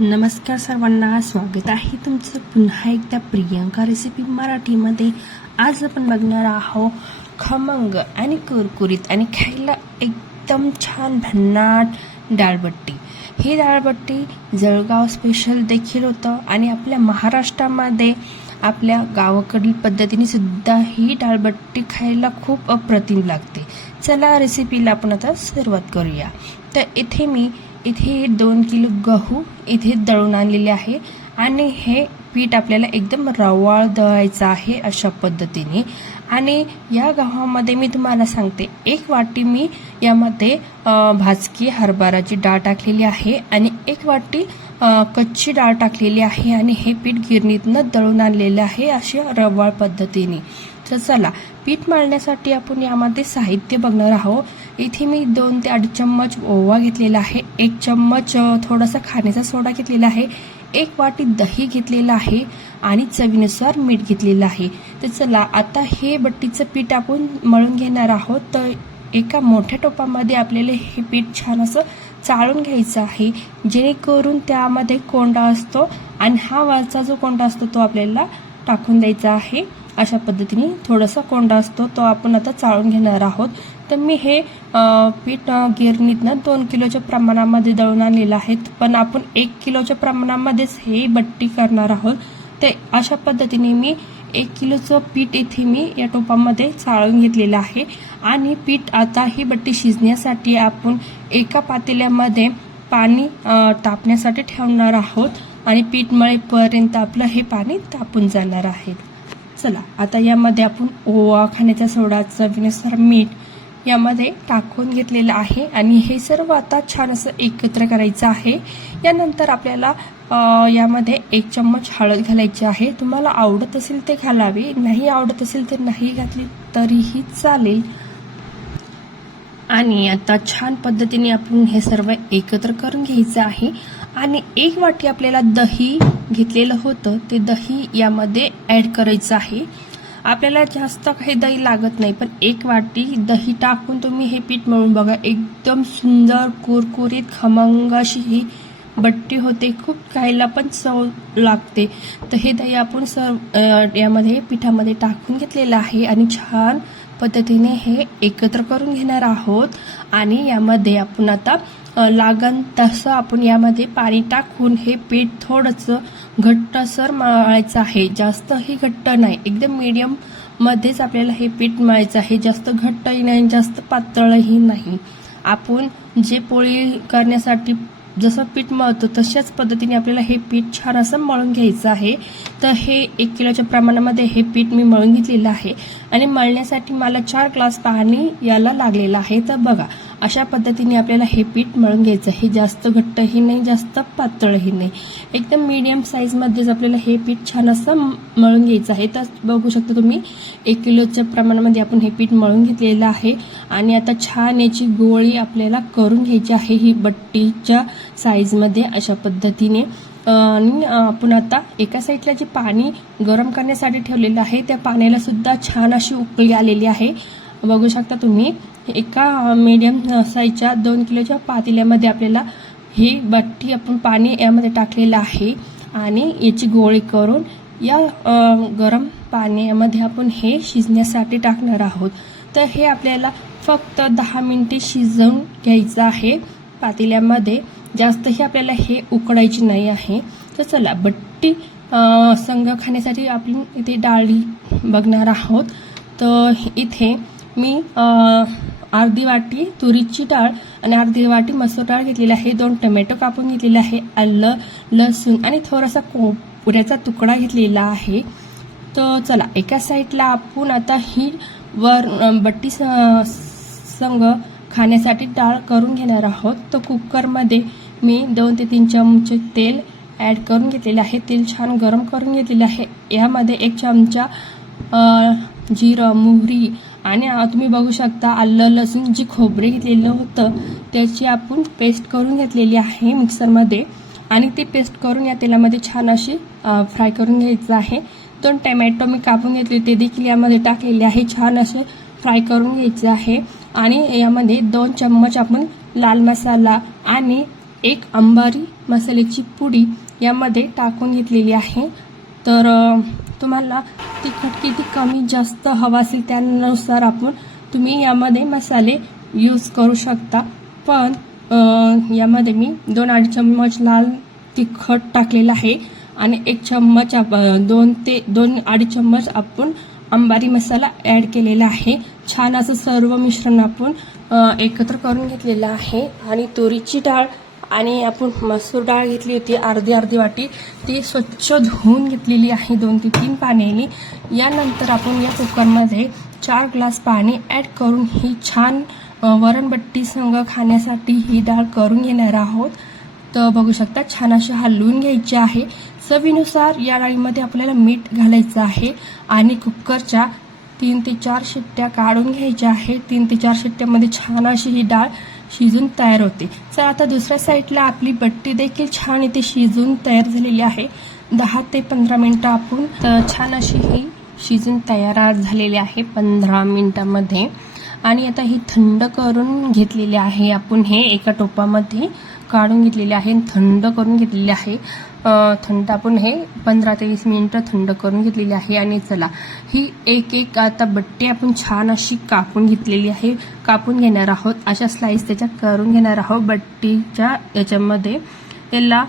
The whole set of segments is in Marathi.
नमस्कार सर्वांना स्वागत आहे तुमचं पुन्हा एकदा प्रियंका रेसिपी मराठीमध्ये. आज आपण बघणार आहोत खमंग आणि कुरकुरीत आणि खायला एकदम छान भन्नाट डाळबट्टी ही डाळबट्टी जळगाव स्पेशल देखील होतं आणि आपल्या महाराष्ट्रामध्ये आपल्या गावाकडील पद्धतीने सुद्धा ही डाळबट्टी खायला खूप अप्रतिम लागते. चला रेसिपीला आपण आता सुरुवात करूया. तर इथे मी इथे दोन किलो गहू इथे दळून आणलेले आहे. आणि हे पीठ आपल्याला एकदम रवाळ दळायचं आहे अशा पद्धतीने. आणि या गव्हामध्ये मी तुम्हाला सांगते एक वाटी मी यामध्ये भाजकी हरभराची डाळ टाकलेली आहे आणि एक वाटी कच्ची डाळ टाकलेली आहे आणि हे पीठ गिरणीतनं दळून आणलेलं आहे अशा रवाळ पद्धतीने. तर चला पीठ मळण्यासाठी आपण यामध्ये साहित्य बघणार आहोत. इथे मी दोन ते अडीच चम्मच ओवा घेतलेला आहे. एक चम्मच थोडासा खाण्याचा सोडा घेतलेला आहे. एक वाटी दही घेतलेलं आहे आणि चवीनुसार मीठ घेतलेलं आहे. तर चला आता हे बट्टीचं पीठ आपण मळून घेणार आहोत. तर एका मोठ्या टोपामध्ये आपल्याला हे पीठ छान असं चाळून घ्यायचं आहे. जेणेकरून त्यामध्ये कोंडा असतो आणि हा वरचा जो कोंडा असतो तो आपल्याला टाकून द्यायचा आहे. अशा पद्धतीने थोडासा कोंडा असतो तो आपण आता चाळून घेणार आहोत. तर मी हे पीठ गिरणीतनं दोन किलोच्या प्रमाणामध्ये दळून आणलेलं आहे. पण आपण एक किलोच्या प्रमाणामध्येच हे बट्टी करणार आहोत. ते अशा पद्धतीने मी एक किलोचं पीठ इथे मी या टोपामध्ये चाळून घेतलेलं आहे. आणि पीठ आता ही बट्टी शिजण्यासाठी आपण एका पातेल्यामध्ये पाणी तापण्यासाठी ठेवणार आहोत. आणि पीठ मळेपर्यंत आपलं हे पाणी तापून जाणार आहे. चला आता यामध्ये आपण ओवा खाण्याचा सोडा चवीनुसार मीठ यामध्ये टाकून घेतलेलं आहे. आणि हे सर्व आता छान असं एकत्र करायचं आहे. यानंतर आपल्याला यामध्ये एक चम्मच हळद घालायची आहे. तुम्हाला आवडत असेल ते घालावे. नाही आवडत असेल तर नाही घातली तरीही चालेल. आणि आता छान पद्धतीने आपण हे सर्व एकत्र करून घ्यायचं आहे. आणि एक वाटी आपल्याला दही घेतलेलं होतं. ते दही यामध्ये ॲड करायचं आहे. आपल्याला जास्त काही दही लागत नाही पण एक वाटी दही टाकून तुम्ही हे पीठ मळून बघा. एकदम सुंदर कुरकुरीत खमंग अशी ही बट्टी होते. खूप खायला पण चव लागते. तर हे दही आपण सर्व यामध्ये पिठामध्ये टाकून घेतलेलं आहे आणि छान पद्धतीने हे एकत्र करून घेणार आहोत. आणि यामध्ये आपण आता लागन तसं आपण यामध्ये पाणी टाकून हे पीठ थोडंसं घट्टसर मळायचं आहे. जास्तही घट्ट नाही. एकदम मीडियम मध्येच आपल्याला हे पीठ मळायचं आहे. जास्त घट्टही नाही जास्त पातळही नाही. आपण जे पोळी करण्यासाठी जसं पीठ मळतो तशाच पद्धतीने आपल्याला हे पीठ छान असं मळून घ्यायचं आहे. तर हे एक किलोच्या प्रमाणामध्ये हे पीठ मी मळून घेतलेलं आहे. आणि मळण्यासाठी मला चार ग्लास पाणी याला लागलेलं आहे. तर बघा अशा पद्धतीने आपल्याला हे पीठ मळून घ्यायचं आहे. जास्त घट्टही नाही जास्त पातळही नाही. एकदम मीडियम साईजमध्येच आपल्याला हे पीठ छान असं मळून घ्यायचं आहे. तर बघू शकता तुम्ही एक किलोच्या प्रमाणामध्ये आपण हे पीठ मळून घेतलेलं आहे. आणि आता छान याची गोळी आपल्याला करून घ्यायची आहे ही बट्टीच्या साईजमध्ये अशा पद्धतीने. आणि आपण आता एका साईडला जे पाणी गरम करण्यासाठी ठेवलेलं आहे त्या पाण्याला सुद्धा छान अशी उकळी आलेली आहे. बघू शकता तुम्ही एका मीडियम साईजच्या दोन किलोच्या पातेल्यामध्ये आपल्याला ही बट्टी आपण पाणी यामध्ये टाकलेलं आहे. आणि याची गोळी करून या गरम पाण्यामध्ये आपण हे शिजण्यासाठी टाकणार आहोत. तर हे आपल्याला फक्त दहा मिनटे शिजवून घ्यायचं आहे पातेल्यामध्ये. जास्तही आपल्याला हे उकडायची नाही आहे. तर चला बट्टी अ, संग खाण्यासाठी आपण इथे डाळी बघणार आहोत. तर इथे मी अर्धी वाटी तुरीची डाळ आणि अर्धी वाटी मसूर डाळ घेतलेली आहे. दोन टोमॅटो कापून घेतलेले आहे. आलं लसूण आणि थोडासा कोपऱ्याचा तुकडा घेतलेला आहे. तर चला एका साईडला आपण आता ही वर बट्टी स- संग खाण्यासाठी डाळ करून घेणार आहोत. तर कुकरमध्ये मी दोन ते तीन चमचे तेल ॲड करून घेतलेले आहे. तेल छान गरम करून घेतलेले आहे. यामध्ये एक चमचा जिरं मोहरी आणि तुम्ही बघू शकता आलं लसूण जी खोबरे घेतलेलं होतं त्याची आपण पेस्ट करून घेतलेली आहे मिक्सरमध्ये आणि ती पेस्ट करून या तेलामध्ये छान अशी फ्राय करून घ्यायचं आहे. दोन टमॅटो मी कापून घेतले ते देखील यामध्ये टाकलेले आहे. छान असे फ्राय करून घ्यायचे आहे. आणि यामध्ये दोन चम्मच आपण लाल मसाला आणि एक अंबारी मसाल्याची पुडी यामध्ये टाकून घेतलेली आहे. तर तुम्हाला तिखट किती कमी जास्त हवा असेल त्यानुसार आपण तुम्ही यामध्ये मसाले यूज करू शकता. पण यामध्ये मी दोन अडीच चम्मच लाल तिखट टाकलेलं आहे आणि एक चम्मच आप- दोन ते दोन अडीच चम्मच आपण अंबारी मसाला ॲड केलेला आहे. छान असं सर्व मिश्रण आपण एकत्र करून घेतलेलं आहे. आणि तुरीची डाळ आणि आपण मसूर डाळ घेतली होती अर्धी अर्धी वाटी. ती स्वच्छ धुवून घेतलेली आहे दोन ते तीन पाण्याने. यानंतर आपण या कुकरमध्ये चार ग्लास पाणी ॲड करून ही छान वरणबट्टी संग खाण्यासाठी ही डाळ करून घेणार आहोत. तर बघू शकता छान अशी हलवून घ्यायची आहे. चवीनुसार या डाळीमध्ये आपल्याला मीठ घालायचं आहे आणि कुकरच्या तीन ते चार शिट्ट्या काढून घ्यायच्या आहे तीन ते चार शिट्ट्यामध्ये छान अशी ही डाळ शिजून तयार होते. तर आता दुसऱ्या साईडला आपली बट्टी देखील छान इथे शिजून तयार झालेली आहे. दहा ते पंधरा मिनटं आपण छान अशी ही शिजून तयार झालेली आहे पंधरा मिनटामध्ये. आणि आता ही थंड करून घेतलेली आहे आपण हे एका टोपामध्ये. काढून घेतलेले आहे थंड करून घेतलेले आहे. थंड आपण हे पंधरा ते वीस मिनिटं थंड करून घेतलेली आहे आणि चला ही एक एक आता बट्टी आपण छान अशी कापून घेतलेली आहे. कापून घेणार आहोत. अशा स्लाईस त्याच्या करून घेणार आहोत. बट्टीच्या याच्यामध्ये त्याला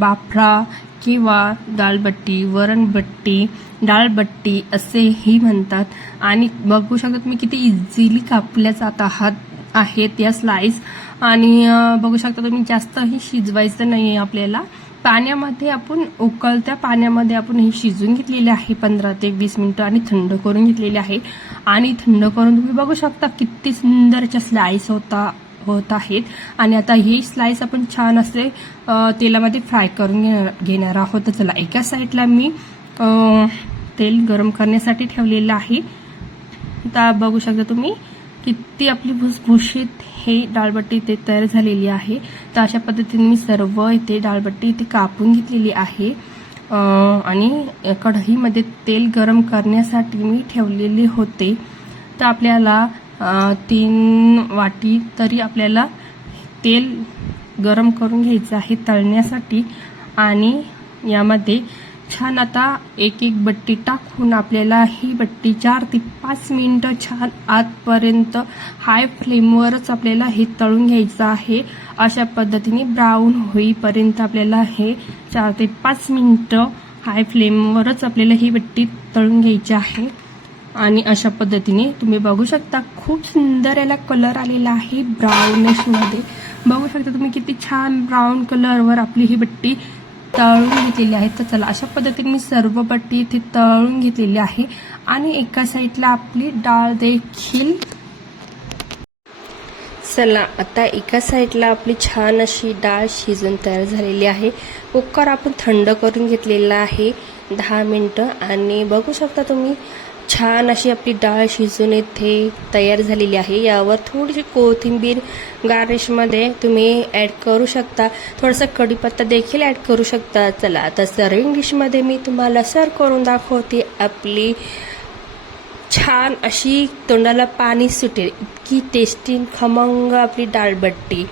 बाफळा किंवा दालबट्टी वरणबट्टी डाळबट्टी असेही म्हणतात. आणि बघू शकता तुम्ही किती इझिली कापल्या जात आहात आहेत या स्लाईस आणि बघू शकता तुम्ही जास्तही शिजवायचं नाही आहे आपल्याला. पाण्यामध्ये आपण उकळत्या पाण्यामध्ये आपण हे शिजून घेतलेले आहे पंधरा ते वीस मिनटं आणि थंड करून घेतलेले आहे. आणि थंड करून तुम्ही बघू शकता किती सुंदरच्या स्लाईस होता होत आहेत. आणि आता ही स्लाईस आपण छान असे तेलामध्ये फ्राय करून घेणार घेणार आहोत. तर चला एका साईडला मी तेल गरम करण्यासाठी ठेवलेलं आहे. आता बघू शकता तुम्ही किती आपली भुसभुशीत हे डाळबट्टी इथे तयार झालेली आहे. तर अशा पद्धतीने मी सर्व इथे डाळबट्टी इथे कापून घेतलेली आहे. आणि कढईमध्ये तेल गरम करण्यासाठी मी ठेवलेले होते. तर आपल्याला तीन वाटी तरी आपल्याला तेल गरम करून घ्यायचं आहे तळण्यासाठी. आणि यामध्ये छान आता एक एक बट्टी टाकून आपल्याला ही बट्टी चार ते पाच मिनटं छान आतपर्यंत हाय फ्लेमवरच आपल्याला हे तळून घ्यायचं आहे. अशा पद्धतीने ब्राऊन होईपर्यंत आपल्याला हे चार ते पाच मिनटं हाय फ्लेमवरच आपल्याला ही बट्टी तळून घ्यायची आहे. आणि अशा पद्धतीने तुम्ही बघू शकता खूप सुंदर याला कलर आलेला आहे ब्राऊनिशमध्ये. बघू शकता तुम्ही किती छान ब्राऊन कलरवर आपली ही बट्टी तळून घेतलेली आहे. तर चला अशा पद्धतीने मी सर्व पट्टी इथे तळून घेतलेली आहे. आणि एका साईडला आपली डाळ देखील. चला आता एका साईडला आपली छान अशी डाळ शिजून तयार झालेली आहे. कुकर आपण थंड करून घेतलेला आहे. दहा मिनटं. आणि बघू शकता तुम्ही छान अशी आपली डाळ शिजून इथे तयार झालेली आहे. यावर थोडीशी कोथिंबीर गार्निशमध्ये तुम्ही ॲड करू शकता. थोडासा कढीपत्ता देखील ॲड करू शकता. चला आता सर्विंग डिशमध्ये मी तुम्हाला सर्व करून दाखवते आपली छान अशी तोंडाला पाणी सुटेल. इतकी टेस्टी खमंग आपली डाळबट्टी.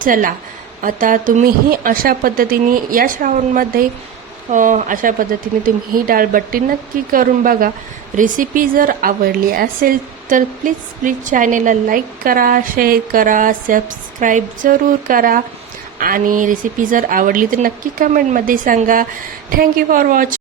चला आता तुम्हीही अशा पद्धतीने या श्रावणमध्ये हो, अशा पद्धतीने तुम्ही ही डाळबट्टी नक्की करून बघा. रेसिपी जर आवडली असेल तर प्लीज प्लीज चॅनेलला लाईक करा शेअर करा सबस्क्राईब जरूर करा. आणि रेसिपी जर आवडली तर नक्की कमेंटमध्ये सांगा. Thank you for watch